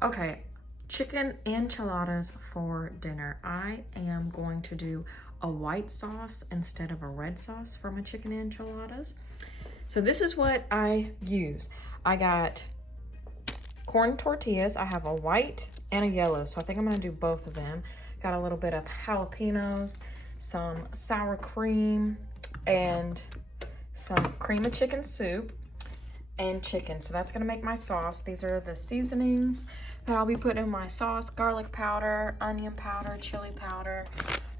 Okay, chicken enchiladas for dinner. I am going to do a white sauce instead of a red sauce for my chicken enchiladas. So this is what I use. I got corn tortillas. I have a white and a yellow, so I think I'm gonna do both of them. Got a little bit of jalapenos, some sour cream, and some cream of chicken soup and chicken. So that's gonna make my sauce. These are the seasonings that I'll be putting in my sauce: garlic powder, onion powder, chili powder,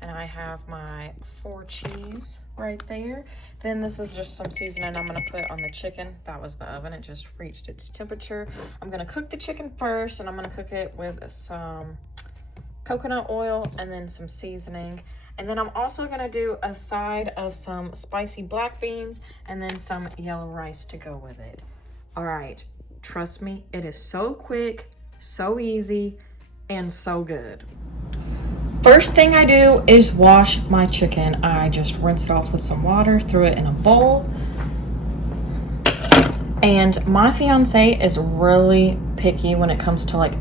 and I have my 4 cheese right there. Then this is just some seasoning I'm gonna put on the chicken. That was the oven, it just reached its temperature. I'm gonna cook the chicken first, and I'm gonna cook it with some coconut oil and then some seasoning. And then I'm also gonna do a side of some spicy black beans and then some yellow rice to go with it. All right, trust me, it is so quick, so easy, and so good. First thing I do is wash my chicken. I just rinse it off with some water, threw it in a bowl. And my fiance is really picky when it comes to like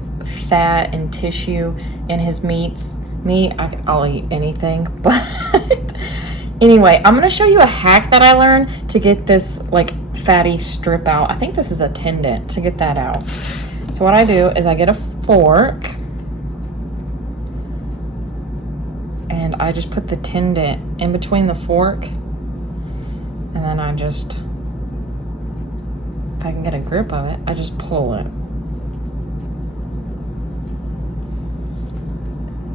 fat and tissue in his meats. Me, I'll eat anything, but anyway, I'm gonna show you a hack that I learned to get this like fatty strip out. I think this is a tendon, to get that out. So what I do is I get a fork and I just put the tendon in between the fork, and then I just, if I can get a grip of it, I just pull it.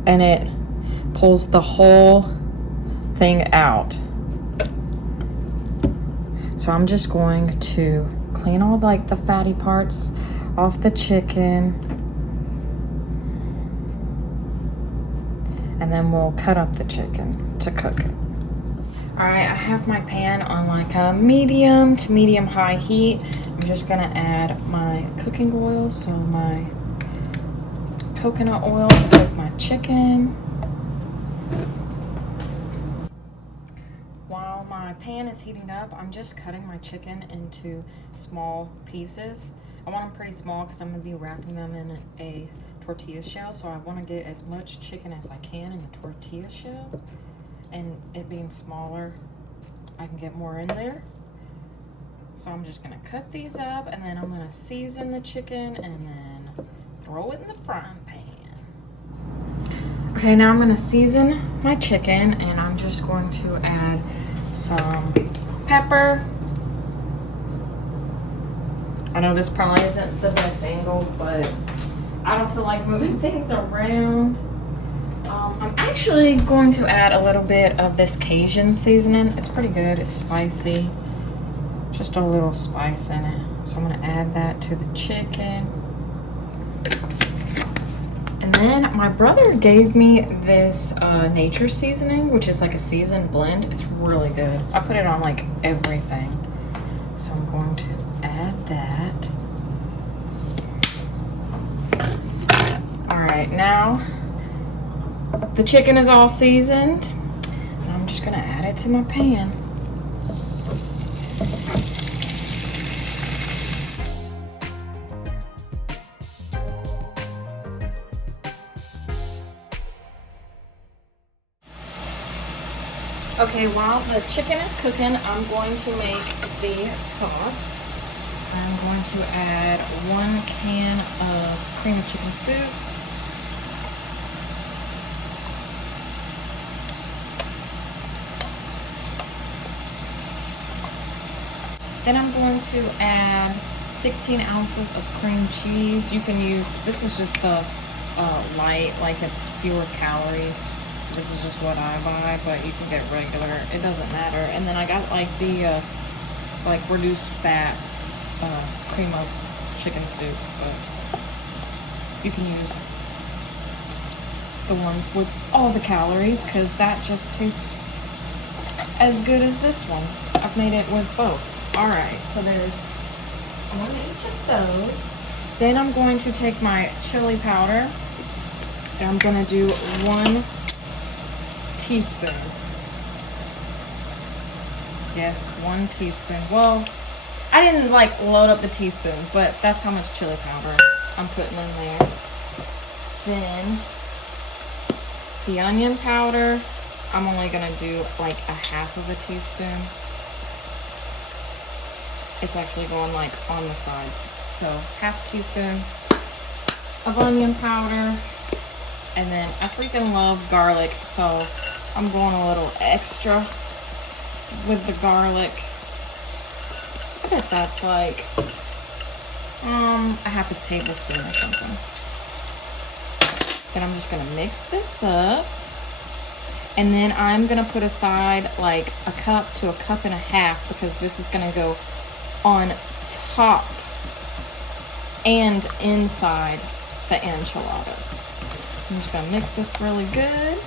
And it pulls the whole thing out. So I'm just going to clean all like the fatty parts off the chicken. And then we'll cut up the chicken to cook it. All right, I have my pan on like a medium to medium high heat. I'm just gonna add my cooking oil, so my coconut oil to cook my chicken. While my pan is heating up, I'm just cutting my chicken into small pieces. I want them pretty small because I'm going to be wrapping them in a tortilla shell, so I want to get as much chicken as I can in the tortilla shell. And it being smaller, I can get more in there. So I'm just going to cut these up, and then I'm going to season the chicken and then throw it in the frying pan. Okay, now I'm gonna season my chicken, and I'm just going to add some pepper. I know this probably isn't the best angle, but I don't feel like moving things around. I'm actually going to add a little bit of this Cajun seasoning. It's pretty good, it's spicy. Just a little spice in it. So I'm gonna add that to the chicken. And then my brother gave me this nature seasoning, which is like a seasoned blend. It's really good. I put it on like everything. So I'm going to add that. All right, now the chicken is all seasoned, and I'm just gonna add it to my pan. Okay, while the chicken is cooking, I'm going to make the sauce. I'm going to add 1 can of cream of chicken soup. Then I'm going to add 16 ounces of cream cheese. You can use, this is just the light, like it's fewer calories. This is just what I buy, but you can get regular. It doesn't matter. And then I got like the like reduced fat cream of chicken soup, but you can use the ones with all the calories because that just tastes as good as this one. I've made it with both. All right, so there's 1 each of those. Then I'm going to take my chili powder, and I'm gonna do 1 teaspoon. Yes, 1 teaspoon. Well, I didn't like load up the teaspoon, but that's how much chili powder I'm putting in there. Then the onion powder, I'm only gonna do like a half of a teaspoon. It's actually going like on the sides. So half a teaspoon of onion powder. And then I freaking love garlic, so I'm going a little extra with the garlic. I bet that's like a half a tablespoon or something. Then I'm just gonna mix this up. And then I'm gonna put aside like a cup to a cup and a half, because this is gonna go on top and inside the enchiladas. So I'm just gonna mix this really good.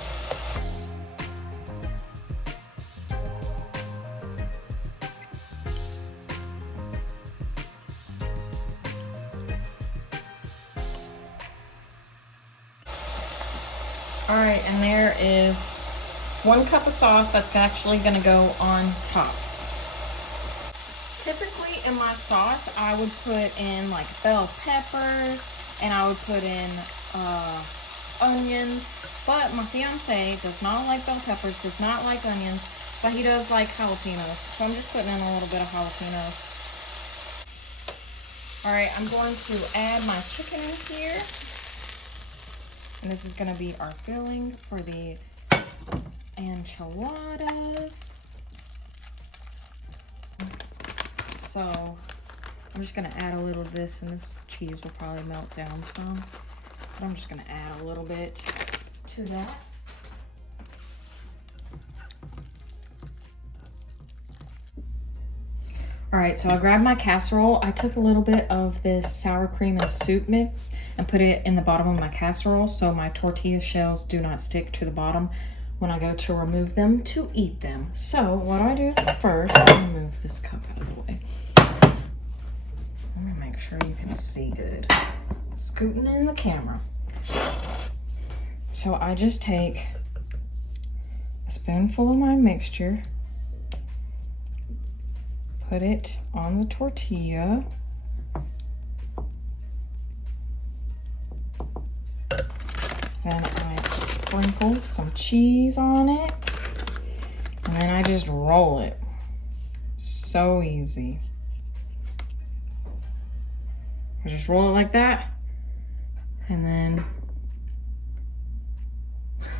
All right, and there is 1 cup of sauce that's actually gonna go on top. Typically in my sauce, I would put in like bell peppers, and I would put in onions, but my fiance does not like bell peppers, does not like onions, but he does like jalapenos. So I'm just putting in a little bit of jalapenos. All right, I'm going to add my chicken in here. And this is going to be our filling for the enchiladas. So I'm just going to add a little of this, and this cheese will probably melt down some. But I'm just going to add a little bit to that. All right, so I grabbed my casserole. I took a little bit of this sour cream and soup mix and put it in the bottom of my casserole so my tortilla shells do not stick to the bottom when I go to remove them to eat them. So what do I do first? I'm gonna move this cup out of the way. Let me make sure you can see good. Scooting in the camera. So I just take a spoonful of my mixture, put it on the tortilla. Then I sprinkle some cheese on it. And then I just roll it. So easy. I just roll it like that. And then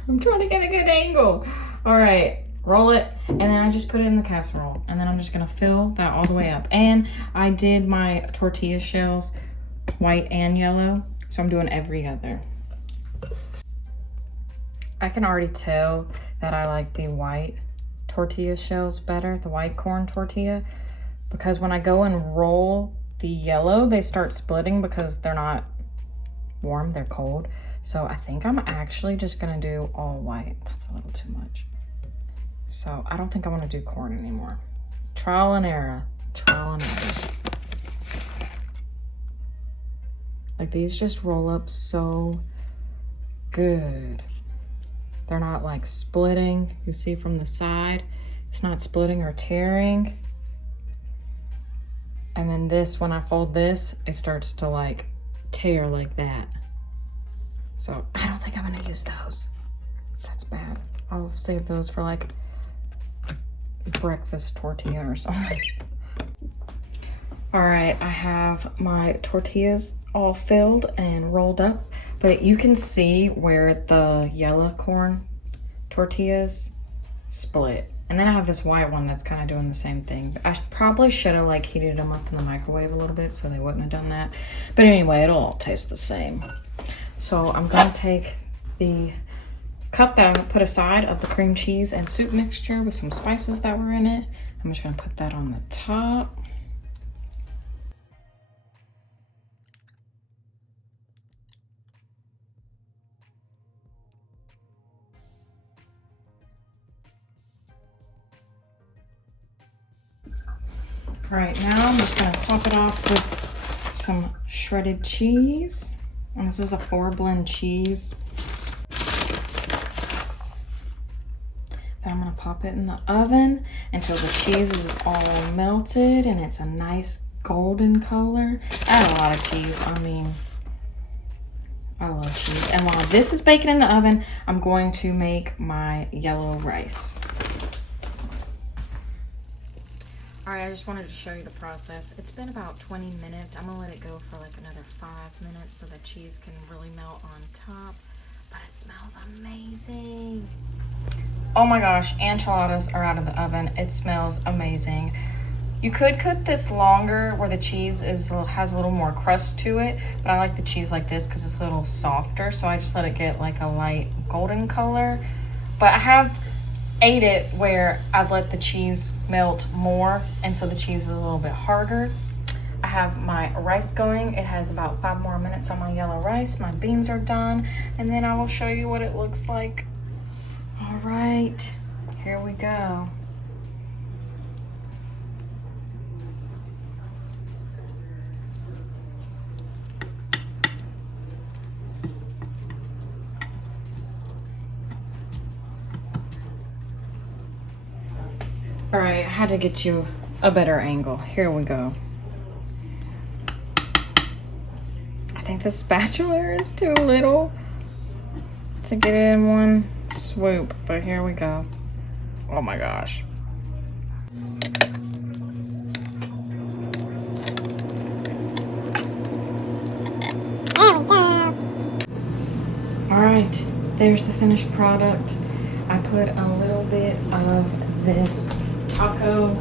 I'm trying to get a good angle. All right. Roll it, and then I just put it in the casserole, and then I'm just gonna fill that all the way up. And I did my tortilla shells white and yellow, so I'm doing every other. I can already tell that I like the white tortilla shells better, the white corn tortilla, because when I go and roll the yellow, they start splitting because they're not warm, they're cold. So I think I'm actually just gonna do all white. That's a little too much. So I don't think I want to do corn anymore. Trial and error. Trial and error. Like, these just roll up so good. They're not like splitting. You see from the side, it's not splitting or tearing. And then this, when I fold this, it starts to like tear like that. So I don't think I'm gonna use those. That's bad. I'll save those for like breakfast tortilla or something. All right, I have my tortillas all filled and rolled up, but you can see where the yellow corn tortillas split. And then I have this white one that's kind of doing the same thing. I probably should have like heated them up in the microwave a little bit so they wouldn't have done that. But anyway, it'll all taste the same. So I'm gonna take the cup that I put aside of the cream cheese and soup mixture with some spices that were in it. I'm just gonna put that on the top. All right, now I'm just gonna top it off with some shredded cheese. And this is a 4-blend cheese. Then I'm gonna pop it in the oven until the cheese is all melted and it's a nice golden color. I add a lot of cheese. I mean, I love cheese. And while this is baking in the oven, I'm going to make my yellow rice. All right, I just wanted to show you the process. It's been about 20 minutes. I'm gonna let it go for like another 5 minutes so the cheese can really melt on top. But it smells amazing. Oh my gosh, enchiladas are out of the oven. It smells amazing. You could cook this longer where the cheese has a little more crust to it, but I like the cheese like this because it's a little softer, so I just let it get like a light golden color. But I have ate it where I've let the cheese melt more, and so the cheese is a little bit harder. I have my rice going. It has about 5 more minutes on my yellow rice. My beans are done, and then I will show you what it looks like. All right, here we go. All right, I had to get you a better angle. Here we go. I think the spatula is too little to get it in one swoop, but here we go. Oh my gosh. There we go. All right, there's the finished product. I put a little bit of this taco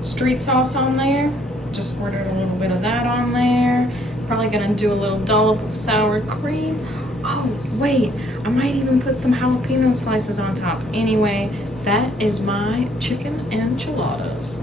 street sauce on there. Just squirted a little bit of that on there. Probably gonna do a little dollop of sour cream. Oh, wait, I might even put some jalapeno slices on top. Anyway, that is my chicken enchiladas.